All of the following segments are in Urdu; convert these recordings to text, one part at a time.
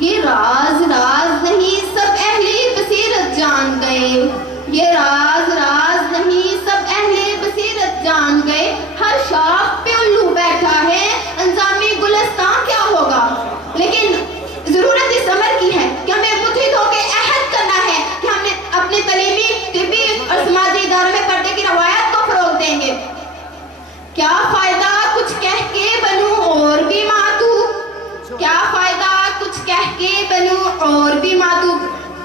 یہ راز راز نہیں سب اہل بصیرت جان گئے، یہ راز راز نہیں سب اہل بصیرت جان گئے، ہر شاخ پہ الو بیٹھا ہے، انجام گلستان کیا ہوگا؟ لیکن ضرورت اس امر کی ہے کہ ہمیں متحد ہو کے عہد کرنا ہے کہ ہم نے اپنے تعلیمی، طبی اور سماجی اداروں میں پردے کی روایت کو فروغ دیں گے۔ کیا فائدہ کچھ کہہ کے بنوں اور بھی معتوب، کیا فائدہ کچھ کہہ کے بنوں اور بھی معتوب،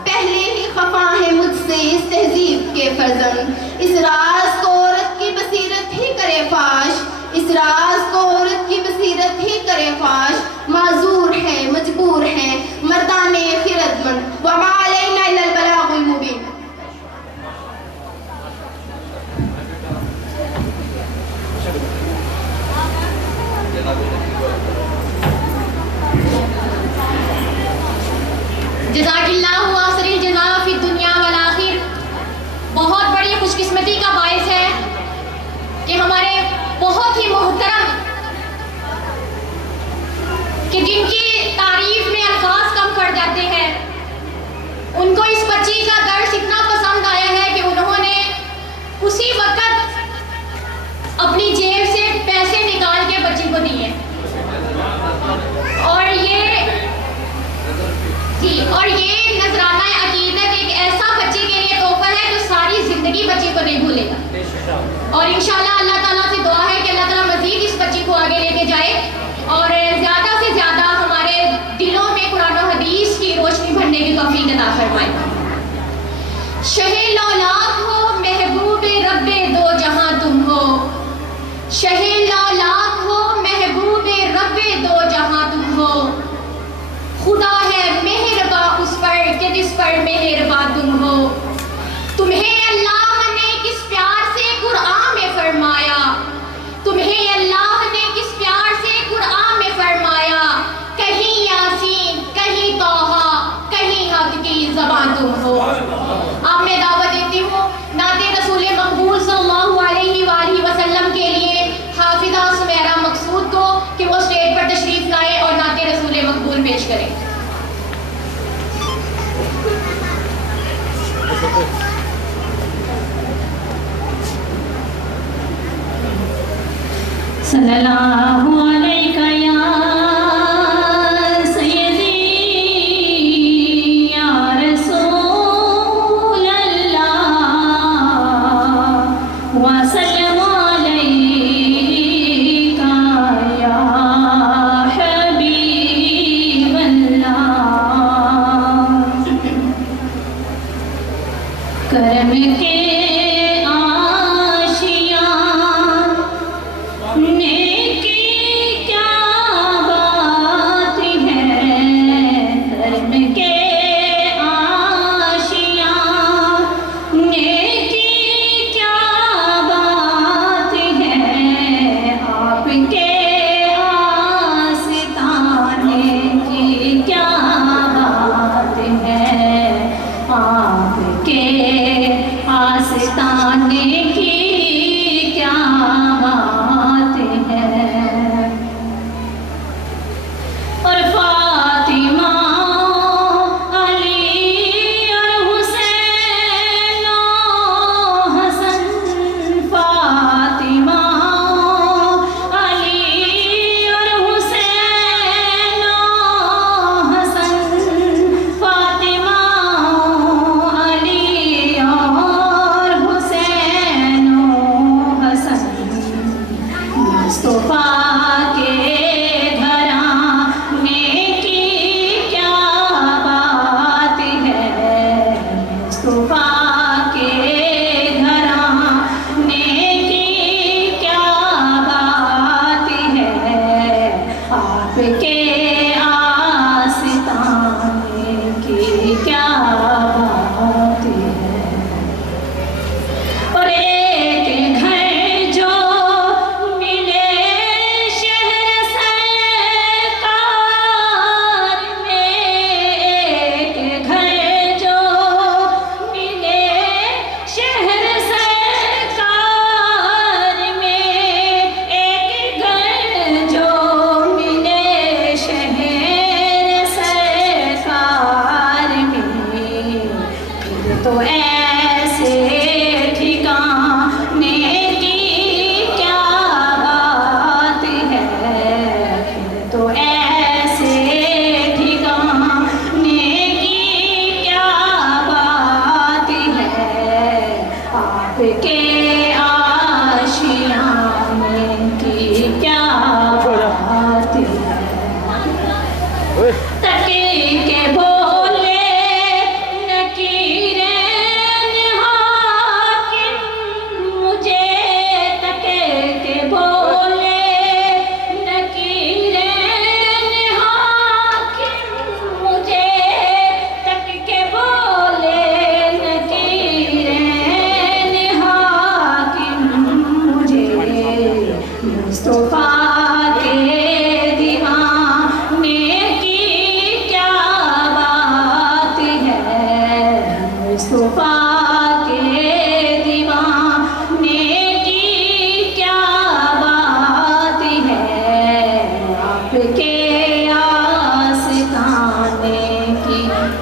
پہلے ہی خفا ہے مجھ سے اس تہذیب کے فرزند، اس راز کو عورت کی بصیرت ہی کرے فاش، اس راز کو عورت کی بصیرت ہی کرے فاش، معذور ہے مجبور ہے مردان خرد مند، وما علینا الا البلاغ المبین۔ جزاک اللہ آخر الجزاء فی الدنیا والآخر۔ بہت بڑی خوش قسمتی کا باعث ہے کہ ہمارے بہت ہی محترم، کہ جن کی تعریف میں الفاظ کم پڑ جاتے ہیں، ان کو اس بچی کا درس اتنا پسند آیا ہے کہ انہوں نے اسی وقت اپنی جیب سے پیسے نکال کے بچی کو دیے، اور یہ نذرانہ عقیدت ایک ایسا بچے کے لیے تحفہ ہے جو ساری زندگی بچے کو نہیں بھولے گا، اور انشاءاللہ اللہ تعالیٰ سے دعا ہے کہ اللہ تعالیٰ مزید اس بچی کو آگے لے کے جائے اور زیادہ سے زیادہ ہمارے دلوں میں قرآن و حدیث کی روشنی بھرنے کی توفیق عطا فرمائے۔ شہ لولاک ہو محبوب رب دو جہاں تم ہو، شہ لولاک ہو محبوب رب دو جہاں تم ہو، خدا ہے مہرباں اس پر کہ جس پر مہرباں تم ہو، تمہیں اللہ نے کس پیار سے قرآن میں فرمایا، تمہیں اللہ نے کس پیار سے قرآن میں فرمایا، کہیں یاسین کہیں طٰہٰ کہیں حق کی زبان تم ہو۔ آپ میں دعوت دیتی ہوں نعت رسول مقبول صلی اللہ علیہ وآلہ وسلم کے لیے حافظہ سمیرہ مقصود کو کہ وہ اسٹیج پر تشریف لائے اور نعت رسول مقبول پیش کریں۔ صلی اللہ علیہ یا سیدی یا رسول اللہ وسلم علیک یا حبیب اللہ۔ کرم کے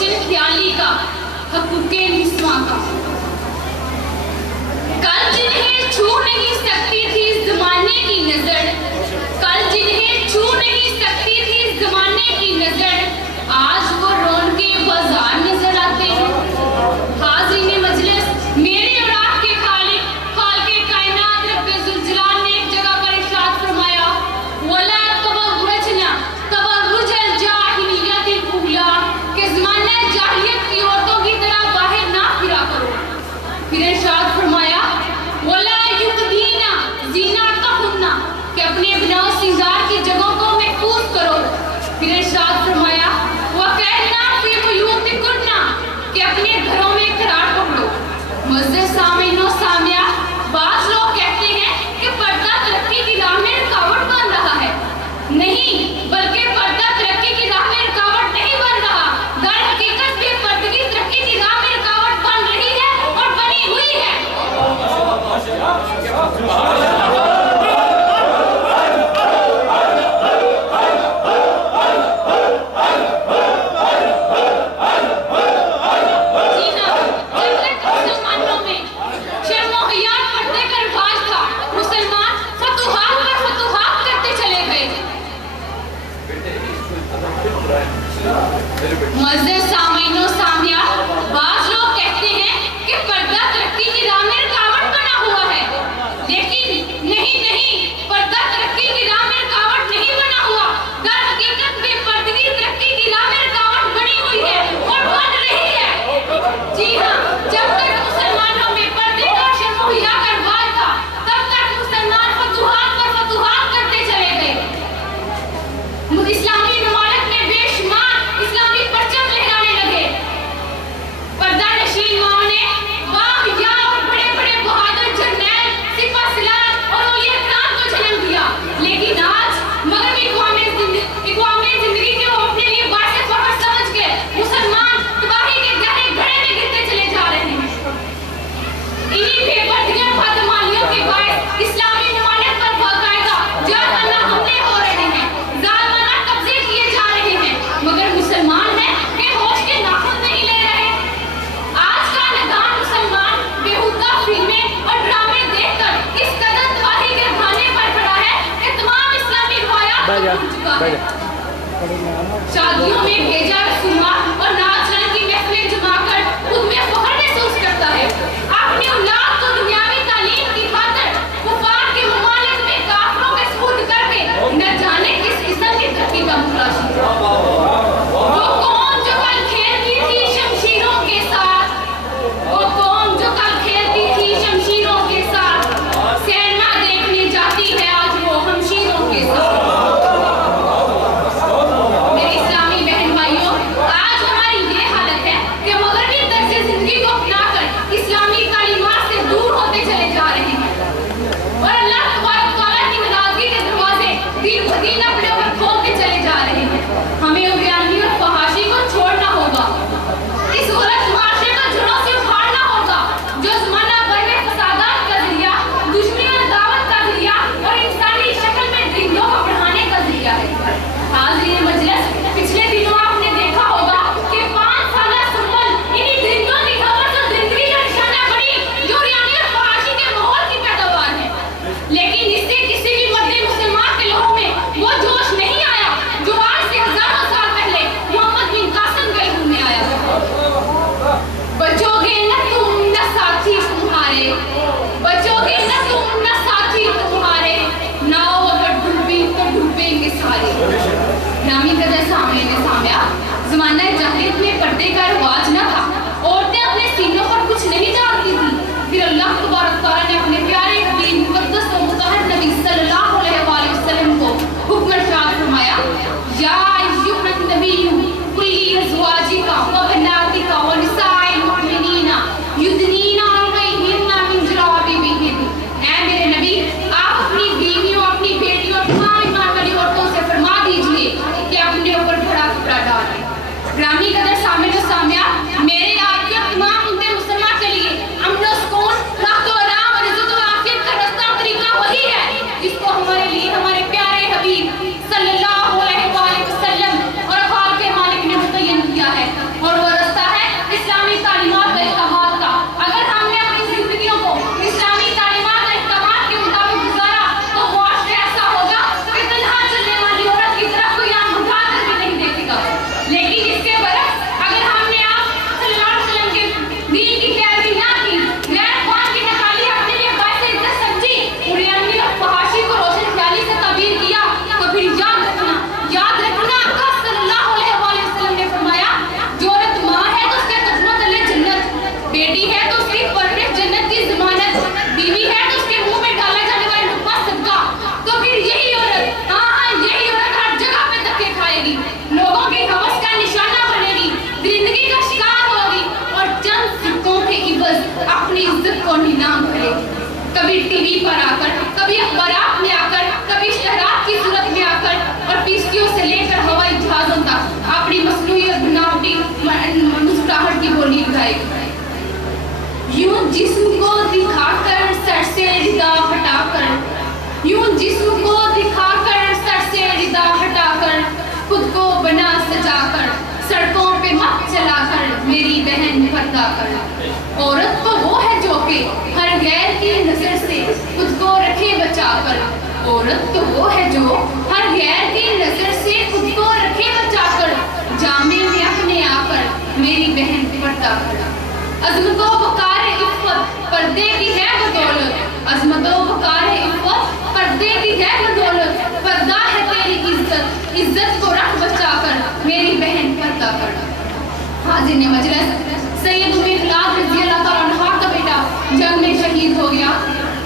روشن خیالی کا، حقوق نسواں کا۔ کل جنہیں چھو نہیں سکتی تھی اس زمانے کی نظر، کل جنہیں چھو نہیں سکتی تھی اس زمانے کی نظر، آج وہ رون کے بازار نظر آتے ہیں۔ حاضرین مجلس، میرے اور آپ کے خالق کائنات رب ذوالجلال نے ایک جگہ پر ارشاد فرمایا، وَلَا تَبَرَّجْنَا تَبَرُّجَ الْجَاهِلِيَّةِ الْأُولَىٰ، کہ زمانہ جاہلیت کی عورتوں کی طرح باہر نہ پھرا کرو۔ پھر ارشاد فرمایا، وَلَا يُبْدِينَ زِينَتَهُنَّ، کہ اپنے بناؤ سنگار کی جگہوں کو محفوظ کرو۔ پھر ارشاد فرمایا، وَقَرْنَ فِي بُيُوتِكُنَّ، کہ اپنے گھروں میں قرار پکڑو۔ معزز سامعین و سامعات، بعض لوگ کہتے ہیں کہ پردہ ترقی کی راہ میں رکاوٹ بن رہا ہے۔ نہیں، بلکہ پردہ ترقی کی راہ میں رکاوٹ نہیں بن رہا، در حقیقت بھی پردگی ترقی کی راہ میں رکاوٹ بن رہی ہے اور بنی ہوئی ہے۔ معزز سامعین و سامعات، بعض لوگ کہتے ہیں کہ پردہ ترقی کی راہ میں رکاوٹ بنا ہوا ہے، لیکن نہیں، پردہ ترقی کی راہ میں رکاوٹ نہیں بنا ہوا، در حقیقت بے پردگی ترقی کی راہ میں رکاوٹ بنی ہوئی ہے اور بن رہی ہے۔ جی ہاں، جب تک مسلمانوں میں پردے کا شرم و حیا کا رواج تھا، تب تک مسلمان فتوحات پر فتوحات کرتے چلے گئے۔ اسلامی ممالک میں بے شمار اسلامی پرچم لہرانے لگے۔ پردہ نشین ماؤں نے باحیا اور بڑے بڑے بہادر جرنیل، سپہ سالار اور اولیاء کرام کو جنم دیا، لیکن آج مغربی اقوام زندگی کے وہ اپنے لیے باعث فخر سمجھ کے مسلمان تباہی کے گہرے گڑھے میں گرتے چلے جا رہے ہیں۔ انہی بے پردگیوں بدعمالیوں کے باعث اسلامی ممالک پر باقاعدہ جارحانہ حملے ہو رہے ہیں، ظالمانہ قبضے کیے جا رہے ہیں، مگر مسلمان ہیں کہ ہوش کے ناخن نہیں لے رہے۔ آج کا نادان مسلمان بیہودہ فلمیں اور ڈرامے دیکھ کر اس قدر تباہی کے گھانے پر کھڑا ہے کہ تمام اسلامی روایات کو بھول چکا ہے۔ شادیوں میں بھیجا رسومات اور ناچ گانے کی محفلیں جما کر خود میں فخر محسوس کرتا ہے۔ اپنی اولاد کو دنیاوی تعلیم کی خاطر کفار کے ممالک میں کافروں کے سپرد کر کے نہ جانے کس قسم کی ترقی کا متلاشی ہے۔ وہ قوم جو کل کھیلتی تھی شمشیروں کے ساتھ، وہ قوم جو کل کھیلتی تھی شمشیروں کے ساتھ، سینما دیکھنے جاتی ہے آج وہ ہمشیروں کے ساتھ۔ میری اسلامی بہن عوض اپنی عزت کو نیلام کرے گی. کبھی ٹی وی پر آ کر, کبھی اخبارات میں آ کر, کبھی اشتہارات کی صورت میں آ کر, اور پیسکیوں سے لے کر ہوائی جہازوں تک اپنی مصنوعی اور بناوٹی مسکراہٹ کی بولی اٹھائے گی. یوں جسم کو دکھا کر سر سے ردا ہٹا کر, یوں جسم کو دکھا کر سر سے ردا ہٹا کر, خود کو بنا سجا کر سڑکوں پہ مت چلا کر میری بہن پردہ کر. عورت تو وہ ہے جو کہ ہر غیر کی نظر سے خود کو رکھے بچا کر, عورت تو وہ ہے جو ہر غیر کی نظر سے خود کو رکھے بچا کر, جامے میں اپنے آ کر میری بہن پردہ کر. عظمت و وقار عفت پردے کی ہے بدولت, عظمت و وقار عفت پردے کی ہے بدولت, پردہ ہے تیری عزت, عزت کو رکھ بچا کر میری بہن پردہ کر. حاضرین مجلس, سید امیر فلاد رضی اللہ تعالیٰ عنہ کا بیٹا جنگ میں شہید ہو گیا.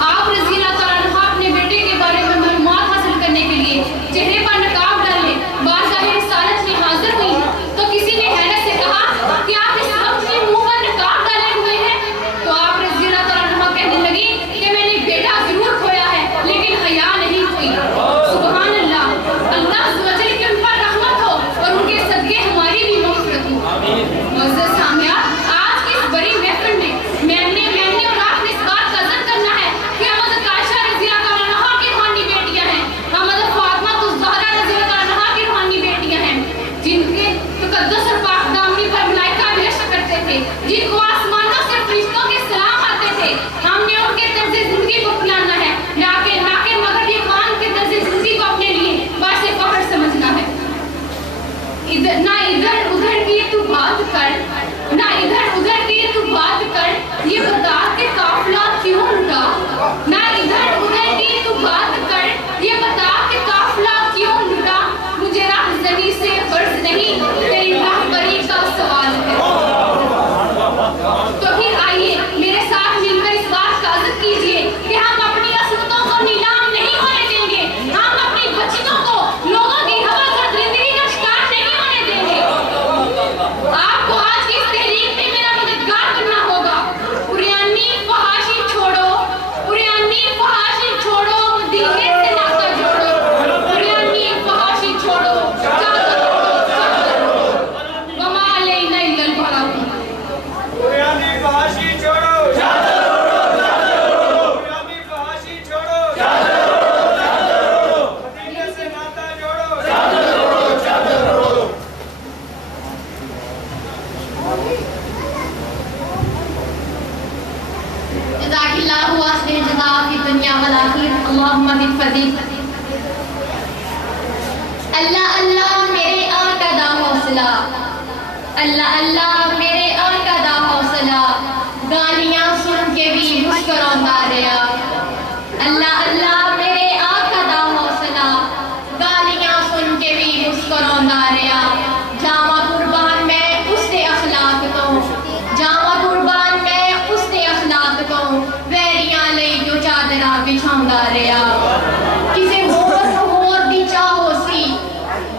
آپ رضی اللہ تعالیٰ عنہ اپنے بیٹے کے بارے میں معلومات حاصل کرنے کے لیے چہرے پر نقاب ڈالے بارگاہ رسالت میں حاضر ہوئی تو کسی نے حیرت سے کہا کہ آپ اس وقت میں منہ پر نقاب ڈالے ہوئے ہیں. تو آپ رضی اللہ تعالیٰ عنہ کہنے لگی کہ میں نے بیٹا ضرور کھویا ہے لیکن حیا نہیں کھوئی. سبحان اللہ, اللہ عز و جل کی ان پر رحمت ہو اور ان کے صدقے ہماری بھی مغفرت ہو. معزز سامعین, آج کی اس بڑی محفل میں میں اور آپ نے اس بات کا ذکر کرنا ہے کہ حضرت عائشہ رضی اللہ عنہا کی روحانی بیٹیاں ہیں, حضرت فاطمہ الزہرا رضی اللہ عنہا کی روحانی بیٹیاں ہیں, جن کے تقدس اور پاک دامنی پر ملائکہ بھیشا کرتے تھے, جن کو آسمانوں سے فرشتوں کے سلام آتے تھے. ہم نے ان کے طرز زندگی کو اپنانا ہے, نہ کہ مگر یہ خان کے طرز زندگی کو اپنے لیے باعث فخر سمجھنا ہے. نہ ادھر ادھر کی تو بات کر, نہ ادھر ادھر کی تو بات کر, یہ بتا کہ قافلہ کیوں لٹا. نہ ادھر ادھر کی تو بات کر, یہ بتا کہ قافلہ کیوں لٹا. مجھے راہزنی سے غرض نہیں, تیری راہبری کا سوال ہے. تو پھر آئیے میرے ساتھ مل کر اس بات کا عزت کیجئے کہ ہم اپنی عصمتوں کو نیلام نہیں ہونے دیں گے, ہم اپنی بچتوں کو لوگوں کی ہوا گرد زندگی کا شکار نہیں ہونے دیں گے. آپ کو آج کی اس تحریک میں میرا مددگار بننا ہوگا. قریانی فحاشی چھوڑو, قریانی فحاشی چھوڑو, مدینے سے ناطہ جوڑو. قریانی فحاشی چھوڑو, وما علینا الا البلاغ. قریانی فحاشی چھوڑو, قریانی فحاشی چھوڑو, مدینے سے ناطہ جوڑو. جزاک اللہ واسع جزا فی دنیا والآخرہ. اللہم بفضلک. اللہ اللہ میرے آقا دا حوصلہ, اللہ اللہ میرے آقا دا حوصلہ, گالیاں سن کے بھی مسکراتا رہا. اللہ اللہ میرے آقا دا حوصلہ, گالیاں سن کے بھی مسکراتا رہا. جاواں قربان میں اس دے اخلاق تو, جاواں قربان میں اس دے اخلاق تو, ویریاں لئی جو چادراں بچھاوندا رہا. کسے ہور دی چاہ ہو سی,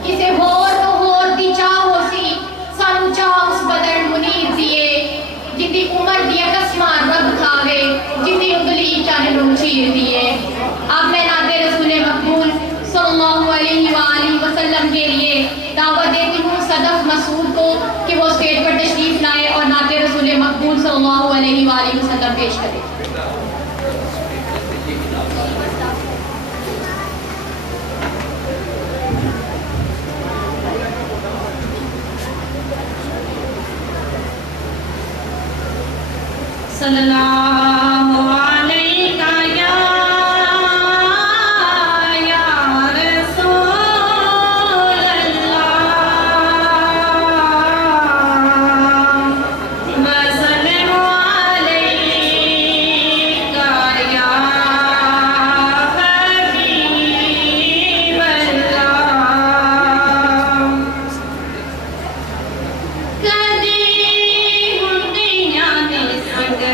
کسے ہور دی چاہ ہو سی, سانو چاہ اس بدر منیر دیے, جدی عمر دیا قسمان رب کھاوے, جدی انگلی چاہنوں چیر دیے. اب میں نعت رسول مقبول صلی اللہ علیہ وآلہ وسلم کے لیے دعوت دیتی ہوں صدف مسعود کو کہ وہ اسٹیج پر تشریف لائے اور نعت رسول مقبول صلی اللہ علیہ وآلہ وسلم پیش کرے. صلی اللہ علیہ یا رسول اللہ وسلم علیہ یا حبیب اللہ. کدی ہندیاں نے سگے